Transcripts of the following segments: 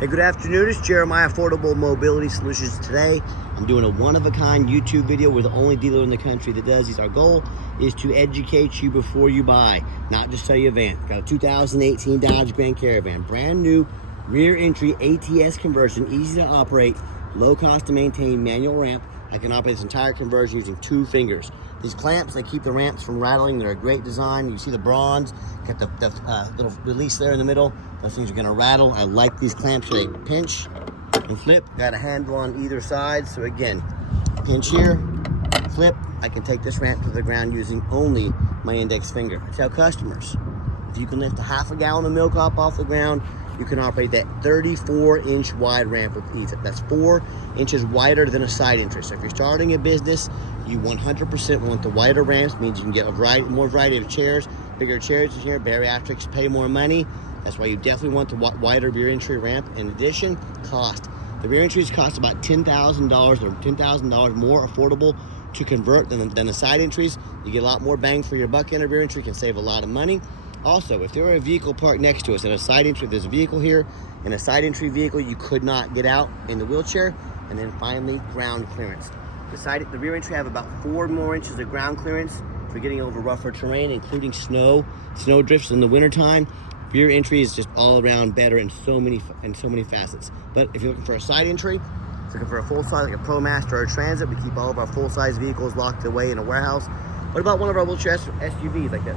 Hey, good afternoon. It's Jeremiah Affordable Mobility Solutions. Today, I'm doing a one-of-a-kind YouTube video. We're the only dealer in the country that does these. Our goal is to educate you before you buy, not just sell you a van. Got a 2018 Dodge Grand Caravan, brand new rear entry ATS conversion, easy to operate, low cost to maintain, manual ramp. I can operate this entire conversion using 2 fingers. These clamps, they keep the ramps from rattling. They're a great design. You see the bronze, got the little release there in the middle. Those things are gonna rattle. I like these clamps. They pinch and flip. Got a handle on either side. So again, pinch here, flip. I can take this ramp to the ground using only my index finger. I tell customers, if you can lift a half a gallon of milk off the ground, you can operate that 34-inch wide ramp with ease. That's 4 inches wider than a side entry. So if you're starting a business, you 100% want the wider ramps. Means you can get more variety of chairs, bigger chairs in here. Bariatrics pay more money. That's why you definitely want the wider rear entry ramp. In addition, cost. The rear entries cost about $10,000 or $10,000 more affordable to convert than the side entries. You get a lot more bang for your buck in a rear entry. You can save a lot of money. Also, if there were a vehicle parked next to us and a side entry, there's a vehicle here and a side entry vehicle, you could not get out in the wheelchair. And then finally, ground clearance. The rear entry have about 4 more inches of ground clearance for getting over rougher terrain, including snow drifts in the wintertime. Rear entry is just all around better in so many facets. But if you're looking for a side entry, looking for a full size like a ProMaster or a Transit, we keep all of our full size vehicles locked away in a warehouse. What about one of our wheelchair SUVs like that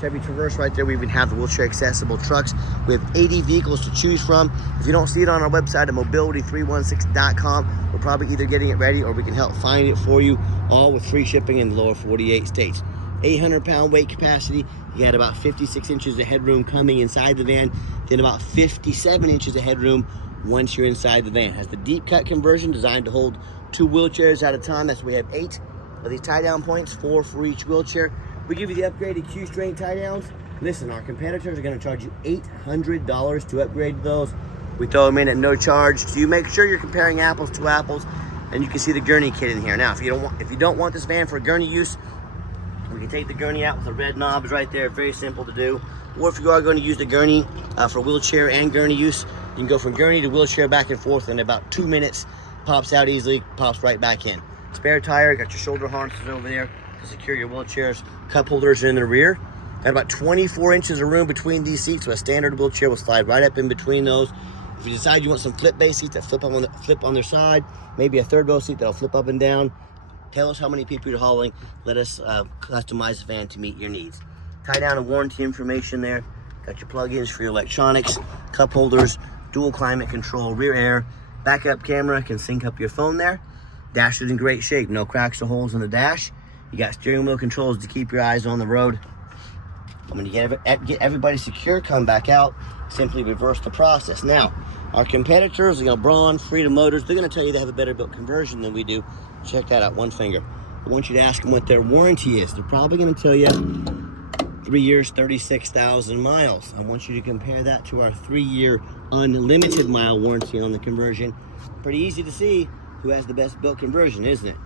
Chevy Traverse right there? We even have the wheelchair accessible trucks. We have 80 vehicles to choose from. If you don't see it on our website at mobility316.com, we're probably either getting it ready or we can help find it for you, all with free shipping in the lower 48 states. 800-pound weight capacity. You got about 56 inches of headroom coming inside the van, then about 57 inches of headroom once you're inside the van. It has the deep cut conversion designed to hold 2 wheelchairs at a time. That's why we have 8 of these tie down points, 4 for each wheelchair. We give you the upgraded Q-Straight tie downs. Listen, our competitors are going to charge you $800 to upgrade those. We throw them in at no charge to you. Make sure you're comparing apples to apples, and you can see the Gurney kit in here. Now, if you don't want this van for Gurney use, we can take the Gurney out with the red knobs right there. Very simple to do. Or if you are going to use the Gurney for wheelchair and Gurney use, you can go from Gurney to wheelchair back and forth in about 2 minutes. Pops out easily, pops right back in. Spare tire, got your shoulder harnesses over there to secure your wheelchairs. Cup holders are in the rear. Got about 24 inches of room between these seats, so a standard wheelchair will slide right up in between those. If you decide you want some flip-based seats that flip on their side, maybe a third row seat that'll flip up and down, tell us how many people you're hauling. Let us customize the van to meet your needs. Tie down and warranty information there. Got your plug-ins for your electronics, cup holders, dual climate control, rear air, backup camera, can sync up your phone there. Dash is in great shape, no cracks or holes in the dash. You got steering wheel controls to keep your eyes on the road. And when you get everybody secure, come back out, simply reverse the process. Now, our competitors, Braun, Freedom Motors, they're gonna tell you they have a better built conversion than we do. Check that out, one finger. I want you to ask them what their warranty is. They're probably gonna tell you 3 years, 36,000 miles. I want you to compare that to our 3-year unlimited mile warranty on the conversion. Pretty easy to see who has the best built conversion, isn't it?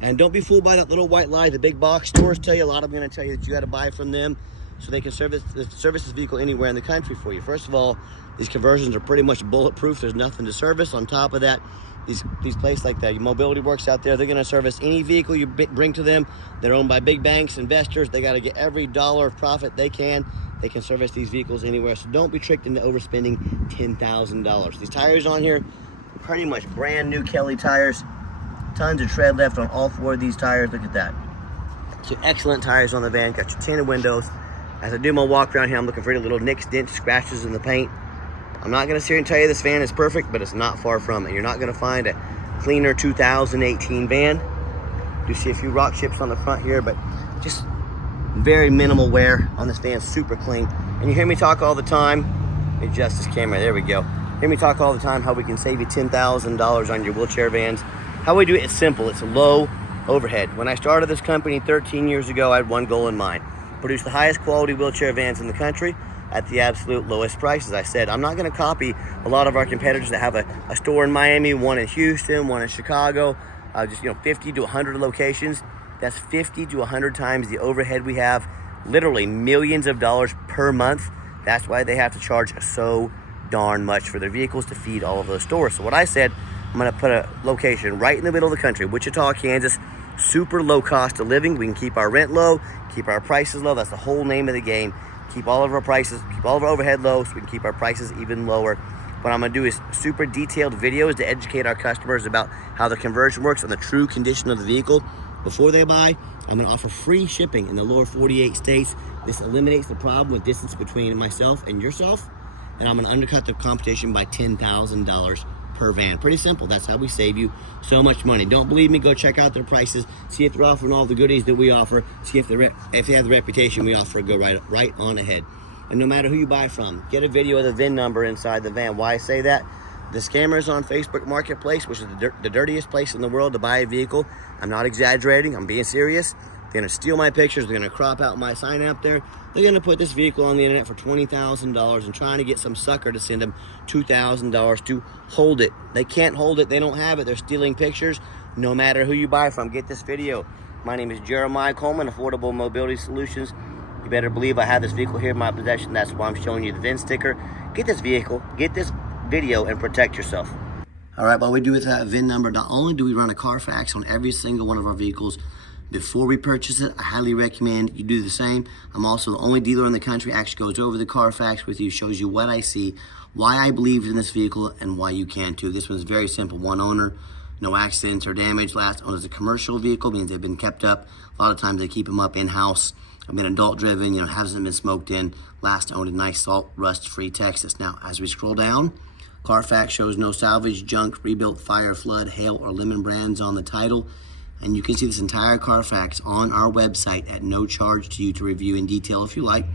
And don't be fooled by that little white lie the big box stores tell you. A lot of them are gonna tell you that you gotta buy from them so they can service this vehicle anywhere in the country for you. First of all, these conversions are pretty much bulletproof. There's nothing to service. On top of that, these places like that, Mobility Works out there, they're gonna service any vehicle you bring to them. They're owned by big banks, investors. They gotta get every dollar of profit they can. They can service these vehicles anywhere. So don't be tricked into overspending $10,000. These tires on here, pretty much brand new Kelly tires. Tons of tread left on all 4 of these tires. Look at that. So excellent tires on the van. Got your tinted windows. As I do my walk around here, I'm looking for any little nicks, dents, scratches in the paint. I'm not gonna sit here and tell you this van is perfect, but it's not far from it. You're not gonna find a cleaner 2018 van. You see a few rock chips on the front here, but just very minimal wear on this van, super clean. And you hear me talk all the time, adjust this camera, there we go. Hear me talk all the time how we can save you $10,000 on your wheelchair vans. How we do it is simple, it's low overhead. When I started this company 13 years ago, I had one goal in mind: produce the highest quality wheelchair vans in the country at the absolute lowest prices. I said, I'm not gonna copy a lot of our competitors that have a store in Miami, one in Houston, one in Chicago, just 50 to 100 locations. That's 50 to 100 times the overhead we have, literally millions of dollars per month. That's why they have to charge so darn much for their vehicles to feed all of those stores. So what I said, I'm gonna put a location right in the middle of the country, Wichita, Kansas. Super low cost of living. We can keep our rent low, keep our prices low. That's the whole name of the game. Keep all of our prices, keep all of our overhead low, so we can keep our prices even lower. What I'm gonna do is super detailed videos to educate our customers about how the conversion works and the true condition of the vehicle before they buy. I'm gonna offer free shipping in the lower 48 states. This eliminates the problem with distance between myself and yourself. And I'm gonna undercut the competition by $10,000 per van. Pretty simple. That's how we save you so much money. Don't believe me? Go check out their prices. See if they're offering all the goodies that we offer. See if they have the reputation we offer. Go right on ahead. And no matter who you buy from, get a video of the VIN number inside the van. Why I say that? The scammers on Facebook Marketplace, which is the dirtiest place in the world to buy a vehicle. I'm not exaggerating. I'm being serious. They're gonna steal my pictures. They're gonna crop out my sign up there. They're gonna put this vehicle on the internet for $20,000 and trying to get some sucker to send them $2,000 to hold it. They can't hold it. They don't have it. They're stealing pictures. No matter who you buy from, get this video. My name is Jeremiah Coleman, Affordable Mobility Solutions. You better believe I have this vehicle here in my possession. That's why I'm showing you the VIN sticker. Get this vehicle, get this video, and protect yourself. All right, what we do with that VIN number, not only do we run a Carfax on every single one of our vehicles before we purchase it, I highly recommend you do the same. I'm also the only dealer in the country actually goes over the Carfax with you, shows you what I see, why I believe in this vehicle, and why you can too. This one's very simple. One owner, no accidents or damage. Last owner is a commercial vehicle, means they've been kept up. A lot of times they keep them up in-house. I've been adult driven, hasn't been smoked in. Last owned in nice salt, rust-free Texas. Now, as we scroll down, Carfax shows no salvage, junk, rebuilt, fire, flood, hail, or lemon brands on the title. And you can see this entire Carfax on our website at no charge to you to review in detail if you like.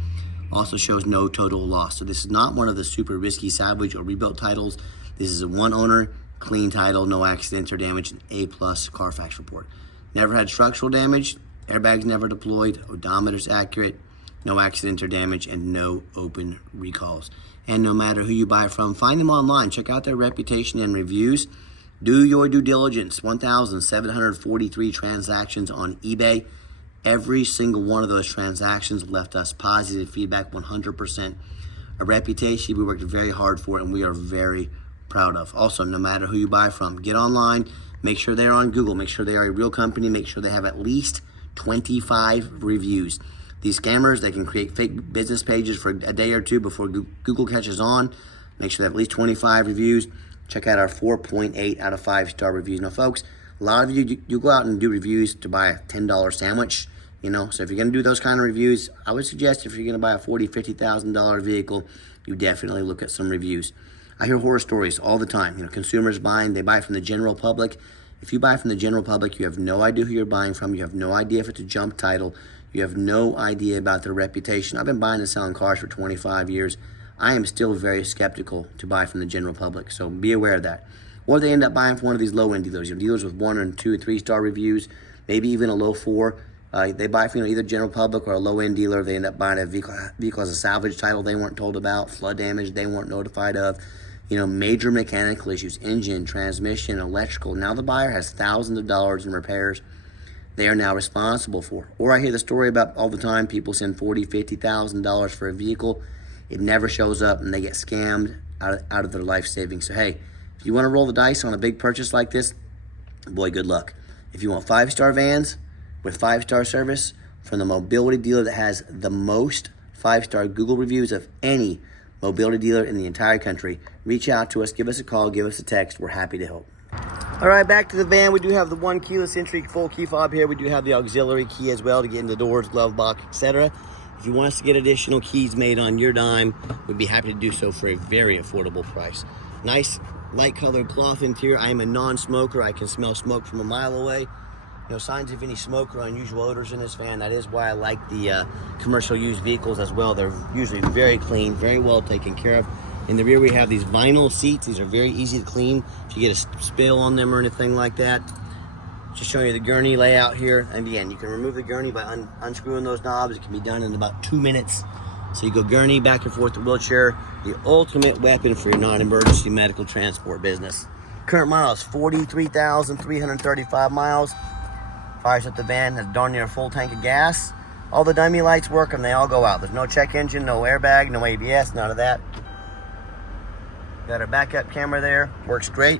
Also shows no total loss. So this is not one of the super risky salvage or rebuilt titles. This is a one owner, clean title, no accidents or damage, an A+ Carfax report. Never had structural damage, airbags never deployed, odometer's accurate, no accidents or damage, and no open recalls. And no matter who you buy from, find them online. Check out their reputation and reviews. Do your due diligence. 1,743 transactions on eBay. Every single one of those transactions left us positive feedback, 100%. A reputation we worked very hard for and we are very proud of. Also, no matter who you buy from, get online, make sure they're on Google, make sure they are a real company, make sure they have at least 25 reviews. These scammers, they can create fake business pages for a day or two before Google catches on. Make sure they have at least 25 reviews. Check out our 4.8 out of 5-star reviews. Now, folks, a lot of you go out and do reviews to buy a $10 sandwich, So if you're going to do those kind of reviews, I would suggest if you're going to buy a $40,000, $50,000 vehicle, you definitely look at some reviews. I hear horror stories all the time. Consumers buying, they buy from the general public. If you buy from the general public, you have no idea who you're buying from. You have no idea if it's a junk title. You have no idea about their reputation. I've been buying and selling cars for 25 years. I am still very skeptical to buy from the general public, so be aware of that. Or they end up buying from one of these low-end dealers. Dealers with 1 and 2 and 3-star reviews, maybe even a low 4. They buy from either general public or a low-end dealer. They end up buying a vehicle as a salvage title they weren't told about, flood damage they weren't notified of, major mechanical issues, engine, transmission, electrical. Now the buyer has thousands of dollars in repairs they are now responsible for. Or I hear the story about all the time, people send $40,000, $50,000 for a vehicle. It never shows up and they get scammed out of their life savings. So hey, if you want to roll the dice on a big purchase like this, boy, good luck. If you want 5-star vans with 5-star service from the mobility dealer that has the most 5-star Google reviews of any mobility dealer in the entire country, reach out to us, give us a call, give us a text. We're happy to help. All right, back to the van. We do have the 1 keyless entry full key fob here. We do have the auxiliary key as well to get in the doors, glove box, etc. If you want us to get additional keys made on your dime, we'd be happy to do so for a very affordable price. Nice light colored cloth interior. I am a non-smoker. I can smell smoke from a mile away. No signs of any smoke or unusual odors in this van. That is why I like the commercial used vehicles as well. They're usually very clean, very well taken care of. In the rear, we have these vinyl seats. These are very easy to clean if you get a spill on them or anything like that. Just showing you the gurney layout here. And again, you can remove the gurney by unscrewing those knobs. It can be done in about 2 minutes. So you go gurney, back and forth to wheelchair, the ultimate weapon for your non-emergency medical transport business. Current mile is 43,335 miles. Fires up the van, has darn near a full tank of gas. All the dummy lights work and they all go out. There's no check engine, no airbag, no ABS, none of that. Got our backup camera there, works great.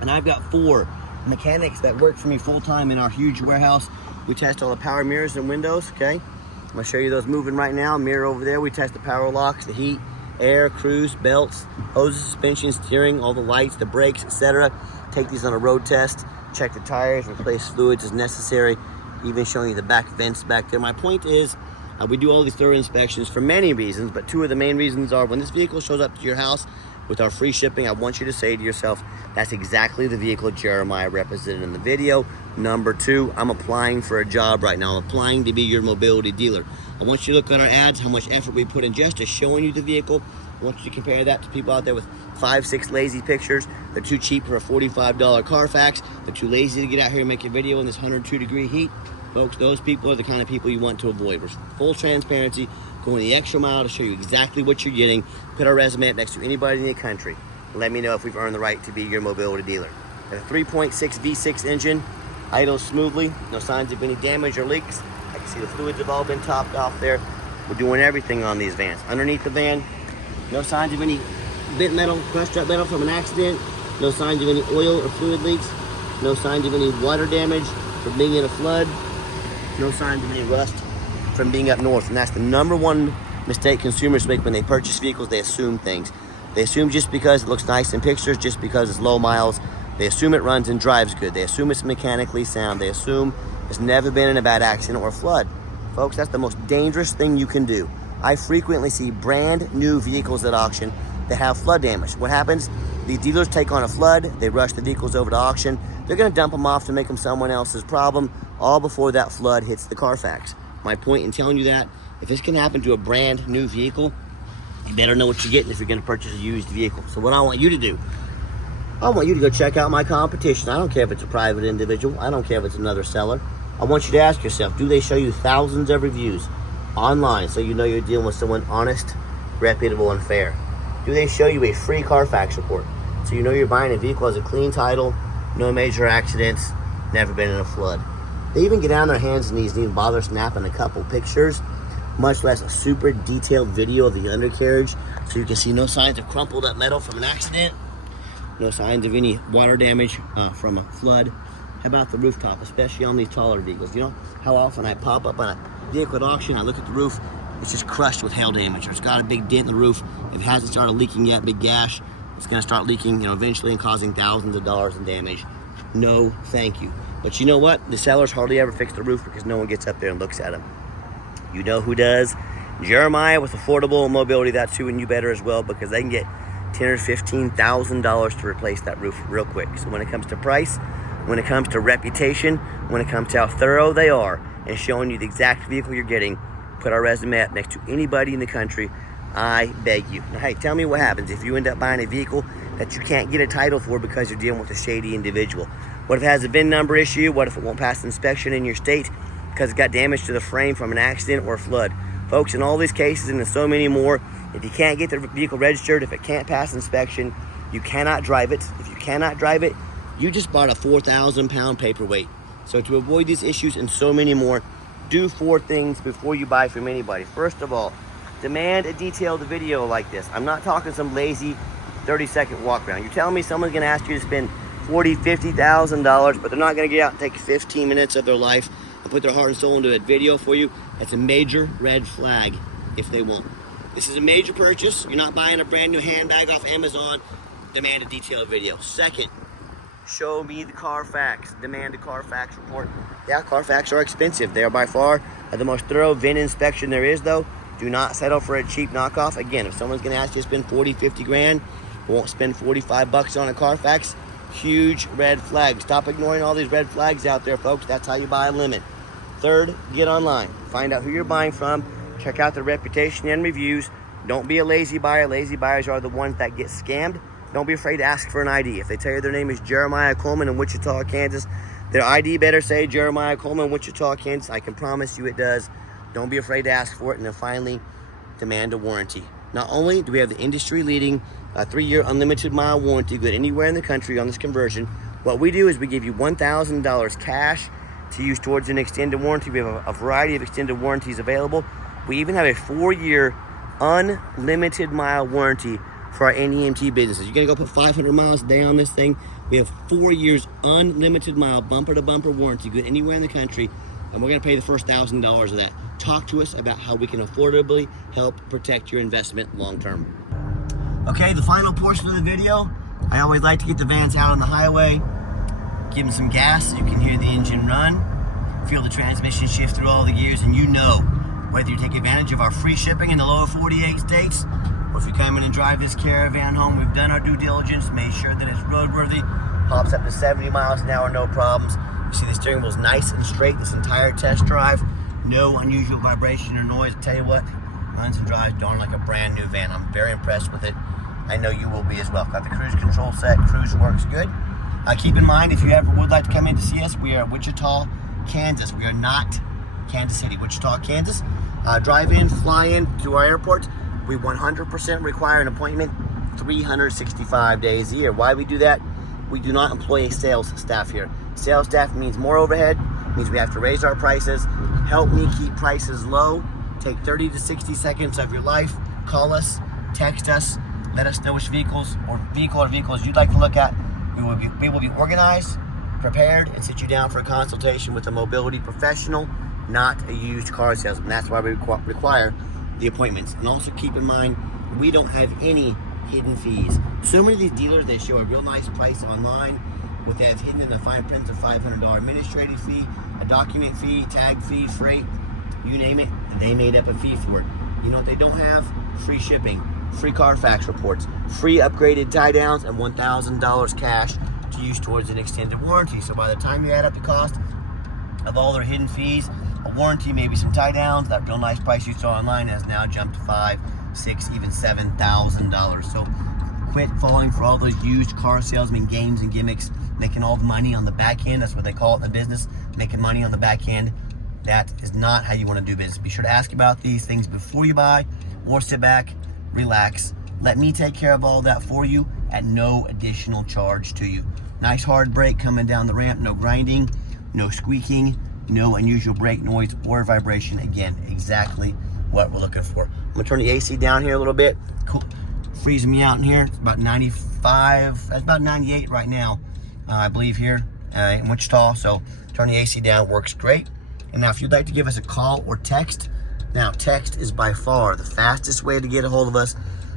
And I've got 4 mechanics that work for me full-time in our huge warehouse. We test all the power mirrors and windows, okay? I'm gonna show you those moving right now. Mirror over there, we test the power locks, the heat, air, cruise, belts, hoses, suspension, steering, all the lights, the brakes, etc. Take these on a road test, check the tires, replace fluids as necessary, even showing you the back vents back there. My point is, we do all these thorough inspections for many reasons, but 2 of the main reasons are when this vehicle shows up to your house with our free shipping, I want you to say to yourself, that's exactly the vehicle Jeremiah represented in the video. Number 2, I'm applying for a job right now. I'm applying to be your mobility dealer. I want you to look at our ads, how much effort we put in just to showing you the vehicle. I want you to compare that to people out there with 5, 6 lazy pictures. They're too cheap for a $45 Carfax. They're too lazy to get out here and make a video in this 102-degree heat. Folks, those people are the kind of people you want to avoid. We're full transparency, going the extra mile to show you exactly what you're getting. Put our resume up next to anybody in the country. Let me know if we've earned the right to be your mobility dealer. Got a 3.6 V6 engine, idles smoothly, no signs of any damage or leaks. I can see the fluids have all been topped off there. We're doing everything on these vans. Underneath the van, no signs of any bent metal, crushed up metal from an accident, no signs of any oil or fluid leaks, no signs of any water damage from being in a flood, no signs of any rust from being up north. And that's the #1 mistake consumers make when they purchase vehicles. They assume things. They assume just because it looks nice in pictures, just because it's low miles, they assume it runs and drives good. They assume it's mechanically sound. They assume it's never been in a bad accident or flood. Folks, that's the most dangerous thing you can do. I frequently see brand new vehicles at auction that have flood damage. What happens? These dealers take on a flood, they rush the vehicles over to auction, they're gonna dump them off to make them someone else's problem, all before that flood hits the Carfax. My point in telling you that, if this can happen to a brand new vehicle, you better know what you're getting if you're gonna purchase a used vehicle. So what I want you to do, I want you to go check out my competition. I don't care if it's a private individual, I don't care if it's another seller. I want you to ask yourself, do they show you thousands of reviews online so you know you're dealing with someone honest, reputable, and fair? Do they show you a free Carfax report so you know you're buying a vehicle that has a clean title, no major accidents, never been in a flood? They even get down their hands and knees and even bother snapping a couple pictures, much less a super detailed video of the undercarriage so you can see no signs of crumpled up metal from an accident, no signs of any water damage from a flood. How about the rooftop, especially on these taller vehicles? You know how often I pop up on a vehicle at auction, I look at the roof, it's just crushed with hail damage, or it's got a big dent in the roof. If it hasn't started leaking yet, big gash, it's gonna start leaking, eventually, and causing thousands of dollars in damage. No, thank you. But you know what? The sellers hardly ever fix the roof because no one gets up there and looks at them. You know who does? Jeremiah with Affordable Mobility. That's who, and you better as well, because they can get $10,000 or $15,000 to replace that roof real quick. So when it comes to price, when it comes to reputation, when it comes to how thorough they are and showing you the exact vehicle you're getting, put our resume up next to anybody in the country, I beg you. Now, hey, tell me what happens if you end up buying a vehicle that you can't get a title for because you're dealing with a shady individual. What if it has a VIN number issue? What if it won't pass inspection in your state because it got damage to the frame from an accident or a flood? Folks, in all these cases and in so many more, if you can't get the vehicle registered, if it can't pass inspection, you cannot drive it. If you cannot drive it, you just bought a 4,000-pound paperweight. So to avoid these issues and so many more, do 4 things before you buy from anybody. First of all, demand a detailed video like this. I'm not talking some lazy 30-second walk around. You're telling me someone's gonna ask you to spend $40,000, $50,000, but they're not gonna get out and take 15 minutes of their life and put their heart and soul into a video for you? That's a major red flag if they won't. This is a major purchase. You're not buying a brand new handbag off Amazon. Demand a detailed video. Second, show me the Carfax. Demand a Carfax report. Yeah, Carfax are expensive. They are by far the most thorough VIN inspection there is, though. Do not settle for a cheap knockoff. Again, if someone's gonna ask you to spend 40, 50 grand, won't spend 45 bucks on a Carfax, huge red flag. Stop ignoring all these red flags out there, folks. That's how you buy a limit. Third, get online. Find out who you're buying from. Check out their reputation and reviews. Don't be a lazy buyer. Lazy buyers are the ones that get scammed. Don't be afraid to ask for an ID. If they tell you their name is Jeremiah Coleman in Wichita, Kansas, their ID better say Jeremiah Coleman, Wichita, Kansas. I can promise you it does. Don't be afraid to ask for it. And then finally, demand a warranty. Not only do we have the industry-leading 3-year unlimited mile warranty good anywhere in the country on this conversion, what we do is we give you $1,000 cash to use towards an extended warranty. We have a variety of extended warranties available. We even have a 4-year unlimited mile warranty for our NEMT businesses. You're gonna go put 500 miles a day on this thing. We have 4 years unlimited mile, bumper to bumper warranty, good anywhere in the country, and we're gonna pay the first $1,000 of that. Talk to us about how we can affordably help protect your investment long term. Okay, the final portion of the video, I always like to get the vans out on the highway, give them some gas so you can hear the engine run, feel the transmission shift through all the gears, and you know whether you take advantage of our free shipping in the lower 48 states, or if you come in and drive this Caravan home, we've done our due diligence, made sure that it's roadworthy, hops up to 70 miles an hour, no problems. You see the steering wheel's nice and straight this entire test drive, no unusual vibration or noise. I tell you what, runs and drives darn like a brand new van. I'm very impressed with it. I know you will be as well. Got the cruise control set, cruise works good. Keep in mind, if you ever would like to come in to see us, we are Wichita, Kansas. We are not Kansas City, Wichita, Kansas. Drive in, fly in to our airport. We 100% require an appointment 365 days a year. Why we do that? We do not employ a sales staff here. Sales staff means more overhead, means we have to raise our prices. Help me keep prices low. Take 30 to 60 seconds of your life. Call us, text us, let us know which vehicles you'd like to look at. We will be organized, prepared, and sit you down for a consultation with a mobility professional, not a used car salesman. That's why we require the appointments. And also keep in mind, we don't have any hidden fees. So many of these dealers, they show a real nice price online, but they have hidden in the fine print a $500 administrative fee, a document fee, tag fee, freight, you name it, they made up a fee for it. You know what they don't have? Free shipping, free Carfax reports, free upgraded tie downs, and $1,000 cash to use towards an extended warranty. So by the time you add up the cost of all their hidden fees, a warranty, maybe some tie downs, that real nice price you saw online has now jumped to $5,000, $6,000, even $7,000. So quit falling for all those used car salesman games and gimmicks, making all the money on the back end. That's what they call it in the business, making money on the back end. That is not how you want to do business. Be sure to ask about these things before you buy, or sit back, relax. Let me take care of all that for you at no additional charge to you. Nice hard brake coming down the ramp, no grinding, no squeaking, no unusual brake noise or vibration. Again, exactly what we're looking for. I'm gonna turn the AC down here a little bit. Cool. Freezing me out in here. It's about 95, that's about 98 right now, I believe, here in Wichita. So turn the AC down, works great. And now if you'd like to give us a call or text, now text is by far the fastest way to get a hold of us.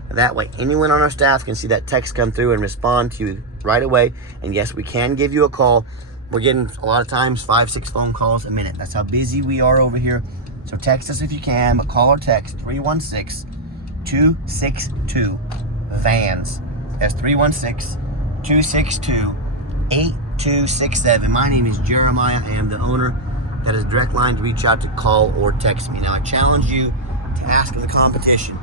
That way anyone on our staff can see that text come through and respond to you right away. And yes, we can give you a call. We're getting a lot of times 5-6 phone calls a minute. That's how busy we are over here. So text us if you can, but call or text 316-262-VANS. That's 316-262-8267. My name is Jeremiah. I am the owner. That is a direct line to reach out to, call or text me. Now I challenge you to ask the competition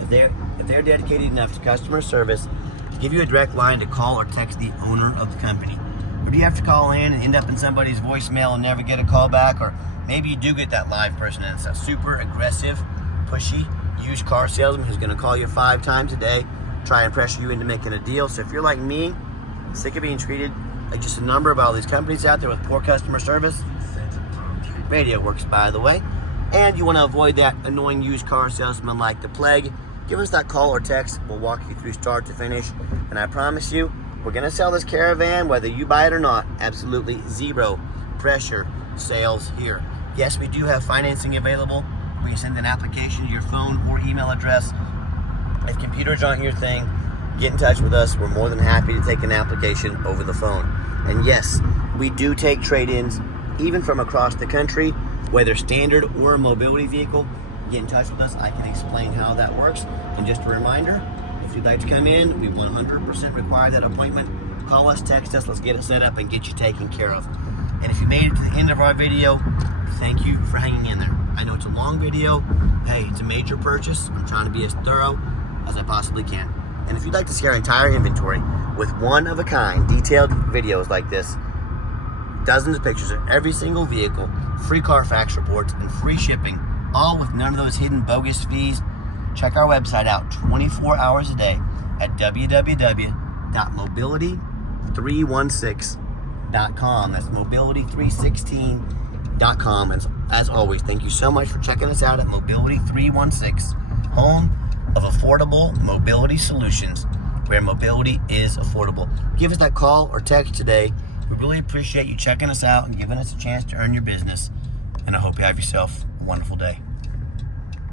if they're dedicated enough to customer service to give you a direct line to call or text the owner of the company. Or do you have to call in and end up in somebody's voicemail and never get a call back? Or maybe you do get that live person and it's a super aggressive, pushy, used car salesman who's gonna call you 5 times a day, try and pressure you into making a deal. So if you're like me, sick of being treated like just a number of all these companies out there with poor customer service, radio works, by the way, and you want to avoid that annoying used car salesman like the plague, give us that call or text. We'll walk you through start to finish, and I promise you, we're going to sell this Caravan whether you buy it or not. Absolutely zero pressure sales here. Yes, we do have financing available. We can send an application to your phone or email address. If computers aren't your thing, get in touch with us. We're more than happy to take an application over the phone. And yes, we do take trade-ins even from across the country, whether standard or a mobility vehicle. Get in touch with us. I can explain how that works. And just a reminder, if you'd like to come in, we 100% require that appointment. Call us, text us, let's get it set up and get you taken care of. And if you made it to the end of our video, thank you for hanging in there. I know it's a long video. Hey, it's a major purchase. I'm trying to be as thorough as I possibly can. And if you'd like to see our entire inventory with one-of-a-kind detailed videos like this, dozens of pictures of every single vehicle, free Carfax reports, and free shipping, all with none of those hidden bogus fees, check our website out 24 hours a day at www.mobility316.com. That's mobility316.com. And as always, thank you so much for checking us out at Mobility 316, home of affordable mobility solutions, where mobility is affordable. Give us that call or text today. We really appreciate you checking us out and giving us a chance to earn your business. And I hope you have yourself a wonderful day.